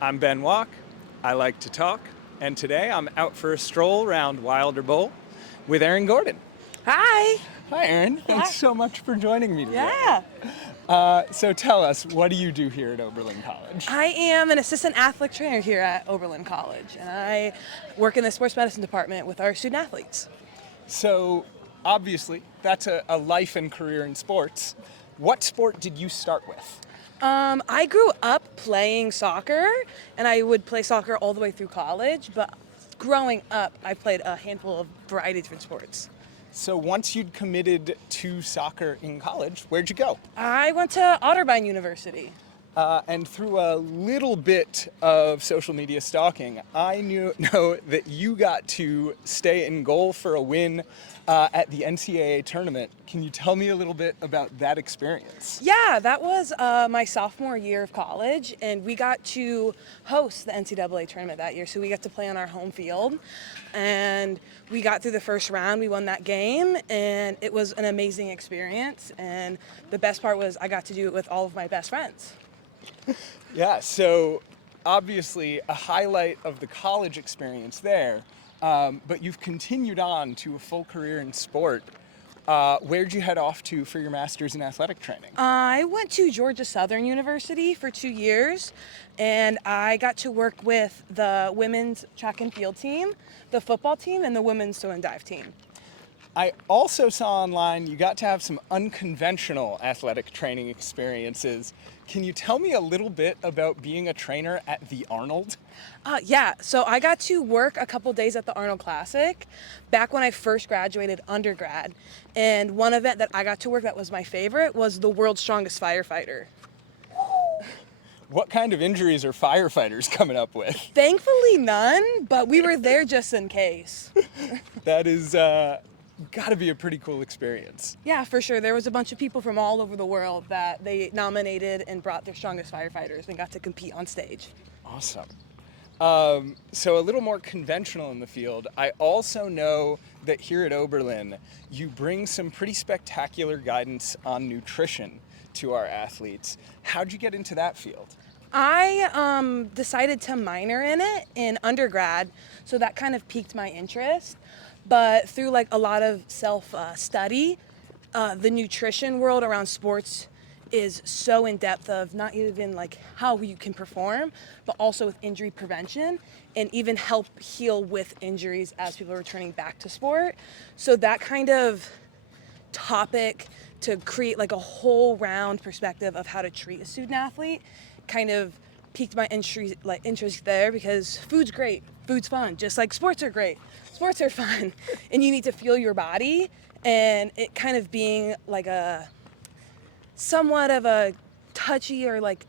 I'm Ben Wach. I like to talk, and today I'm out for a stroll around Wilder Bowl with Erin Gordon. Hi. Hi, Erin. Hi. Thanks so much for joining me today. Yeah. So tell us, what do you do here at Oberlin College? I am an assistant athletic trainer here at Oberlin College, and I work in the sports medicine department with our student athletes. So, obviously, that's a life and career in sports. What sport did you start with? I grew up playing soccer, and I would play soccer all the way through college, but growing up, I played a handful of variety of different sports. So once you'd committed to soccer in college, where'd you go? I went to Oberlin University. And through a little bit of social media stalking, I know that you got to stay in goal for a win at the NCAA tournament. Can you tell me a little bit about that experience? Yeah, that was my sophomore year of college, and we got to host the NCAA tournament that year. So we got to play on our home field, and we got through the first round. We won that game, and it was an amazing experience. And the best part was I got to do it with all of my best friends. Yeah, so obviously a highlight of the college experience there, but you've continued on to a full career in sport. Where'd you head off to for your master's in athletic training? I went to Georgia Southern University for 2 years, and I got to work with the women's track and field team, the football team, and the women's swim and dive team. I also saw online you got to have some unconventional athletic training experiences. Can you tell me a little bit about being a trainer at the Arnold? Yeah, so I got to work a couple days at the Arnold Classic back when I first graduated undergrad. And one event that I got to work that was my favorite was the world's strongest firefighter. What kind of injuries are firefighters coming up with? Thankfully none, but we were there just in case. That is got to be a pretty cool experience. Yeah, for sure. There was a bunch of people from all over the world that they nominated and brought their strongest firefighters and got to compete on stage. Awesome. So a little more conventional in the field, I also know that here at Oberlin, you bring some pretty spectacular guidance on nutrition to our athletes. How'd you get into that field? I decided to minor in it in undergrad, so that kind of piqued my interest. But through like a lot of self-study, the nutrition world around sports is so in depth of not even like how you can perform, but also with injury prevention and even help heal with injuries as people are returning back to sport. So that kind of topic to create like a whole round perspective of how to treat a student athlete kind of piqued my interest there, because food's great, food's fun, just like sports are great. Sports are fun, and you need to feel your body, and it kind of being like a somewhat of a touchy or like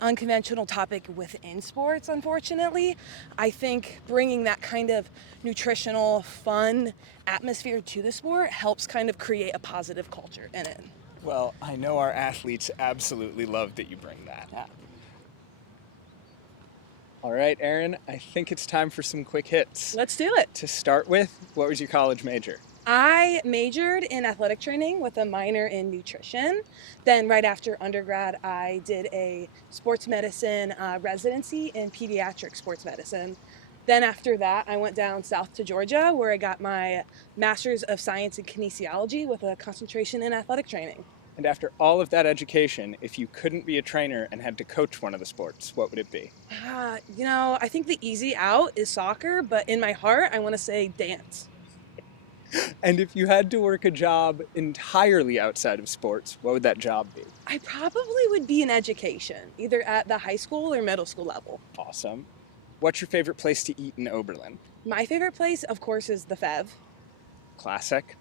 unconventional topic within sports, unfortunately. I think bringing that kind of nutritional, fun atmosphere to the sport helps kind of create a positive culture in it. Well, I know our athletes absolutely love that you bring that. Yeah. All right, Erin, I think it's time for some quick hits. Let's do it. To start with, what was your college major? I majored in athletic training with a minor in nutrition. Then right after undergrad, I did a sports medicine residency in pediatric sports medicine. Then after that, I went down south to Georgia, where I got my Master's of Science in Kinesiology with a concentration in athletic training. And after all of that education, if you couldn't be a trainer and had to coach one of the sports, what would it be? I think the easy out is soccer, but in my heart, I want to say dance. And if you had to work a job entirely outside of sports, what would that job be? I probably would be in education, either at the high school or middle school level. Awesome. What's your favorite place to eat in Oberlin? My favorite place, of course, is the Fev. Classic.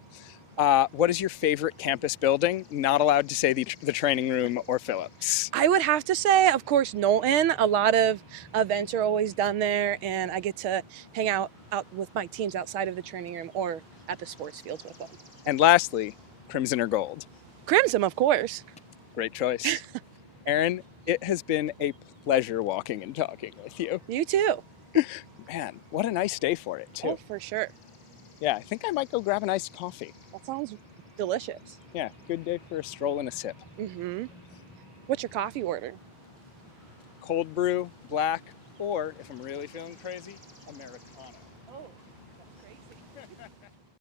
What is your favorite campus building? Not allowed to say the training room or Phillips. I would have to say, of course, Knowlton. A lot of events are always done there, and I get to hang out with my teams outside of the training room or at the sports fields with them. And lastly, crimson or gold? Crimson, of course. Great choice. Erin, it has been a pleasure walking and talking with you. You too. Man, what a nice day for it, too. Oh, for sure. Yeah, I think I might go grab an iced coffee. That sounds delicious. Yeah, good day for a stroll and a sip. Mm-hmm. What's your coffee order? Cold brew, black, Or, if I'm really feeling crazy, Americano.